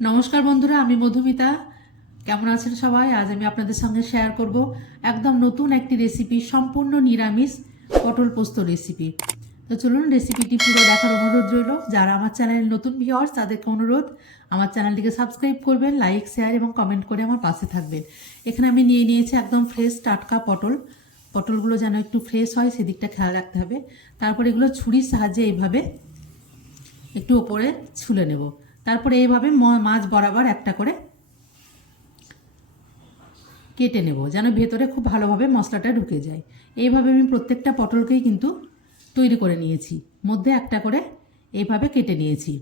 নমস্কার বন্ধুরা, আমি মধুমিতা। কেমন আছেন সবাই? আজ আমি আপনাদের সঙ্গে শেয়ার করব একদম নতুন একটি রেসিপি, সম্পূর্ণ নিরামিষ পটল পোস্ত রেসিপি। তো চলুন রেসিপিটি পুরো দেখার অনুরোধ রইল। যারা আমার চ্যানেলের নতুন ভিউয়ার্স তাদেরকে অনুরোধ, আমার চ্যানেলটিকে সাবস্ক্রাইব করবেন, লাইক শেয়ার এবং কমেন্ট করে আমার পাশে থাকবেন। এখানে আমি নিয়েছি একদম ফ্রেশ টাটকা পটলগুলো যেন একটু ফ্রেশ হয় সেদিকটা খেয়াল রাখতে হবে। তারপর এগুলো ছুরির সাহায্যে এইভাবে একটু ওপরে ছুলে নেব। তারপরে এইভাবে মাছ বরাবর একটা করে কেটে নেব যেন ভেতরে খুব ভালোভাবে মশলাটা ঢুকে যায়। এইভাবে আমি প্রত্যেকটা পটলকেই কিন্তু তৈরি করে নিয়েছি, মধ্যে একটা করে এইভাবে কেটে নিয়েছি,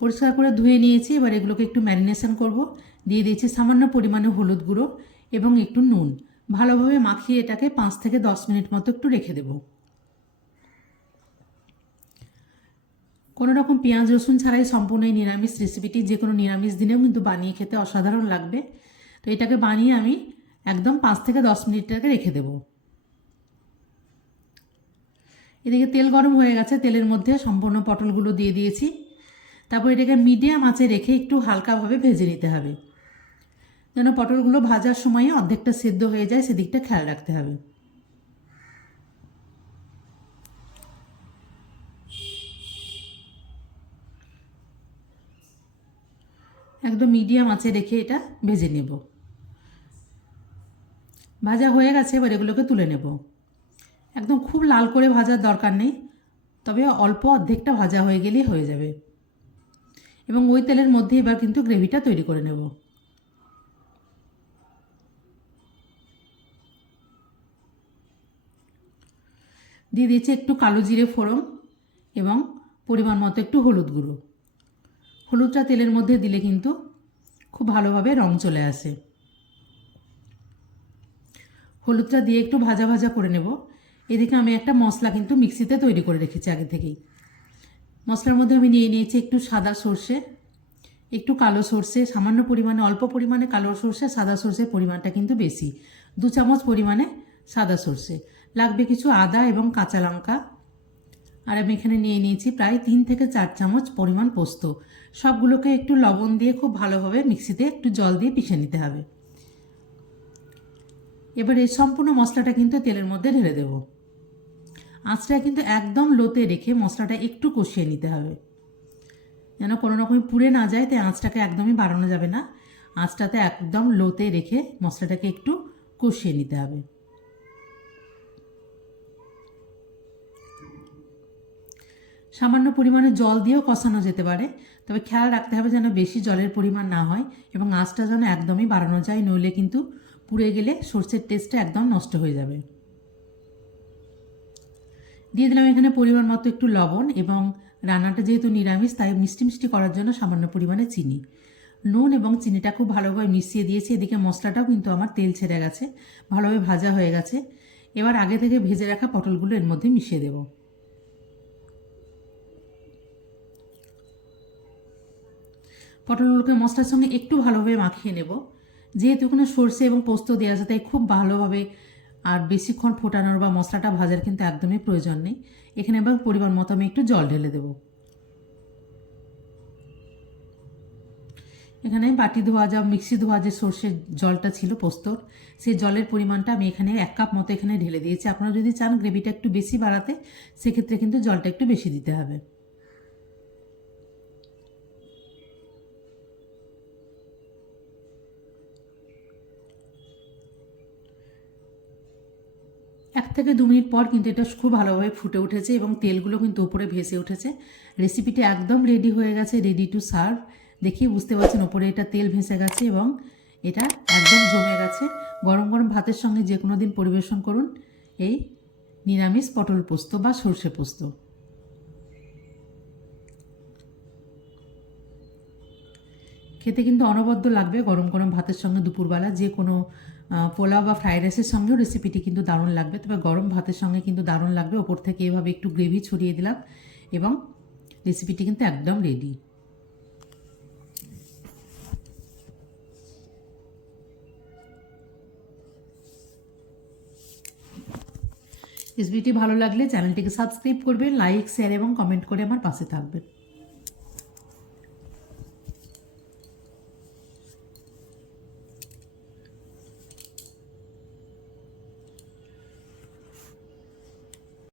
পরিষ্কার করে ধুয়ে নিয়েছি। এবার এগুলোকে একটু ম্যারিনেশন করব। দিয়ে দিয়েছি সামান্য পরিমাণে হলুদ গুঁড়ো এবং একটু নুন। ভালোভাবে মাখিয়ে এটাকে 5 থেকে 10 মিনিট মতো একটু রেখে দেবো। কোনো রকম পেঁয়াজ রসুন ছাড়াই সম্পূর্ণ এই নিরামিষ রেসিপিটি যে কোনো নিরামিষ দিনেও কিন্তু বানিয়ে খেতে অসাধারণ লাগবে। তো এটাকে বানিয়ে আমি একদম 5 থেকে 10 মিনিটটাকে রেখে দেব। এদিকে তেল গরম হয়ে গেছে, তেলের মধ্যে সম্পূর্ণ পটলগুলো দিয়ে দিয়েছি। তারপর এটাকে মিডিয়াম আঁচে রেখে একটু হালকাভাবে ভেজে নিতে হবে, যেন পটলগুলো ভাজার সময়ে অর্ধেকটা সেদ্ধ হয়ে যায়, সেদিকটা খেয়াল রাখতে হবে। একদম মিডিয়াম আঁচে রেখে এটা ভেজে নেব। ভাজা হয়ে গেছে, এবার এগুলোকে তুলে নেব। একদম খুব লাল করে ভাজার দরকার নেই, তবে অল্প অর্ধেকটা ভাজা হয়ে গেলেই হয়ে যাবে। এবং ওই তেলের মধ্যে এবার কিন্তু গ্রেভিটা তৈরি করে নেব। দিয়ে দিয়েছি একটু কালো জিরে ফোড়ন এবং পরিমাণ মতো একটু হলুদ গুঁড়ো। হলুদটা তেলের মধ্যে দিলে কিন্তু খুব ভালোভাবে রং চলে আসে। হলুদটা দিয়ে একটু ভাজা ভাজা করে নেব। এদিকে আমি একটা মশলা কিন্তু মিক্সিতে তৈরি করে রেখেছি আগে থেকেই। মশলার মধ্যে আমি নিয়েছি একটু সাদা সর্ষে, একটু কালো সর্ষে, সামান্য পরিমাণে অল্প পরিমাণে কালো সর্ষে, সাদা সর্ষের পরিমাণটা কিন্তু বেশি, 2 চামচ পরিমাণে সাদা সর্ষে লাগবে। কিছু আদা এবং কাঁচা লঙ্কা। আর আমি এখানে নিয়েছি প্রায় 3 থেকে 4 চামচ পরিমাণ পোস্ত। সবগুলোকে একটু লবণ দিয়ে খুব ভালোভাবে মিক্সিতে একটু জল দিয়ে পিষে নিতে হবে। এবার এই সম্পূর্ণ মশলাটা কিন্তু তেলের মধ্যে ঢেলে দেব। আঁচটা কিন্তু একদম লোতে রেখে মশলাটা একটু কষিয়ে নিতে হবে, যেন কোনো রকম পুড়ে না যায়। তাই আঁচটাকে একদমই বাড়ানো যাবে না, আঁচটাতে একদম লোতে রেখে মশলাটাকে একটু কষিয়ে নিতে হবে। সামান্য পরিমাণে জল দিয়েও কষানো যেতে পারে, তবে খেয়াল রাখতে হবে যেন বেশি জলের পরিমাণ না হয় এবং আঁচটা যেন একদমই বাড়ানো যায়, নইলে কিন্তু পুড়ে গেলে সর্ষের টেস্টটা একদম নষ্ট হয়ে যাবে। দিয়ে দিলাম এখানে পরিমাণ মতো একটু লবণ এবং রান্নাটা যেহেতু নিরামিষ তাই মিষ্টি মিষ্টি করার জন্য সামান্য পরিমাণে চিনি। নুন এবং চিনিটা খুব ভালোভাবে মিশিয়ে দিয়েছি। এদিকে মশলাটাও কিন্তু আমার তেল ছেড়ে গেছে, ভালোভাবে ভাজা হয়ে গেছে। এবার আগে থেকে ভেজে রাখা পটলগুলো এর মধ্যে মিশিয়ে দেব। পটলগুলোকে মশলার সঙ্গে একটু ভালোভাবে মাখিয়ে নেব। যেহেতু এখানে সর্ষে এবং পোস্ত দেওয়া আছে তাই খুব ভালোভাবে আর বেশিক্ষণ ফোটানোর বা মশলাটা ভাজার কিন্তু একদমই প্রয়োজন নেই। এখানে এবার পরিমাণ মতো আমি একটু জল ঢেলে দেব। এখানে বাটি ধোয়া যা মিক্সি ধোয়া যে সর্ষের জলটা ছিল পোস্তর, সেই জলের পরিমাণটা আমি এখানে 1 কাপ মতো এখানে ঢেলে দিয়েছি। আপনারা যদি চান গ্রেভিটা একটু বেশি বাড়াতে, সেক্ষেত্রে কিন্তু জলটা একটু বেশি দিতে হবে। এক থেকে 2 মিনিট পর কিন্তু এটা খুব ভালোভাবে ফুটে উঠেছে এবং তেলগুলো কিন্তু উপরে ভেসে উঠেছে। রেসিপিটি একদম রেডি হয়ে গেছে, রেডি টু সার্ভ। দেখিয়ে বুঝতে পারছেন ওপরে এটা তেল ভেসে গেছে এবং এটা একদম জমে গেছে। গরম গরম ভাতের সঙ্গে যে কোনো দিন পরিবেশন করুন এই নিরামিষ পটল পোস্ত বা সর্ষে পোস্ত। খেতে কিন্তু অনবদ্য লাগবে গরম গরম ভাতের সঙ্গে। দুপুরবেলা যে কোনো পোলাও বা ফ্রাইড রাইসের সঙ্গেও রেসিপিটি কিন্তু দারুণ লাগবে, তবে গরম ভাতের সঙ্গে কিন্তু দারুণ লাগবে। ওপর থেকে এভাবে একটু গ্রেভি ছড়িয়ে দিলাম এবং রেসিপিটি কিন্তু একদম রেডি। রেসিপিটি ভালো লাগলে চ্যানেলটিকে সাবস্ক্রাইব করবেন, লাইক শেয়ার এবং কমেন্ট করে আমার পাশে থাকবেন।